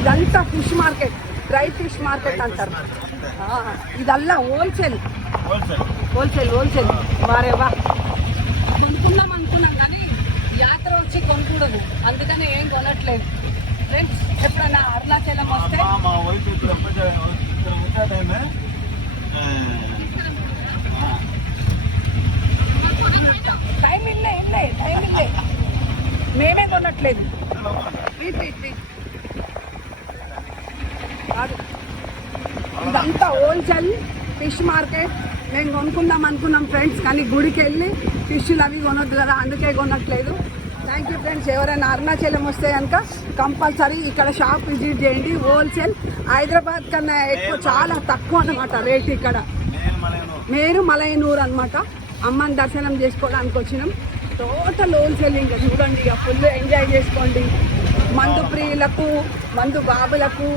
ఇదంతా fish market, dry fish market అంటారు. ఇదల్లా wholesale వారే వా. కొనుక్కుందాం అనుకున్నాం కానీ యాత్ర వచ్చి కొనుక్కూడదు, అందుకని ఏం కొనట్లేదు ఫ్రెండ్స్. ఎప్పుడన్నా అరుణాచలం వస్తే టైం ఇల్లే మేమే కొనట్లేదు. ఇదంతా హోల్సేల్ ఫిష్ మార్కెట్. మేము కొనుక్కుందాం అనుకున్నాం ఫ్రెండ్స్, కానీ గుడికి వెళ్ళి ఫిష్లు అవి కొనొద్దు కదా, అందుకే కొనట్లేదు. Thank you friends. ఎవరైనా అరుణాచలం వస్తే కనుక కంపల్సరీ ఇక్కడ షాప్ విజిట్ చేయండి. హోల్సేల్ హైదరాబాద్ కన్నా ఎక్కువ, చాలా తక్కువ అనమాట రేట్ ఇక్కడ. మేరు మలయనూరు అనమాట. అమ్మని దర్శనం చేసుకోవడానికి వచ్చినాం. Total wholesale. ఇంకా చూడండి, ఇక ఫుల్ ఎంజాయ్ చేసుకోండి. మందు ప్రియులకు, మందు బాబులకు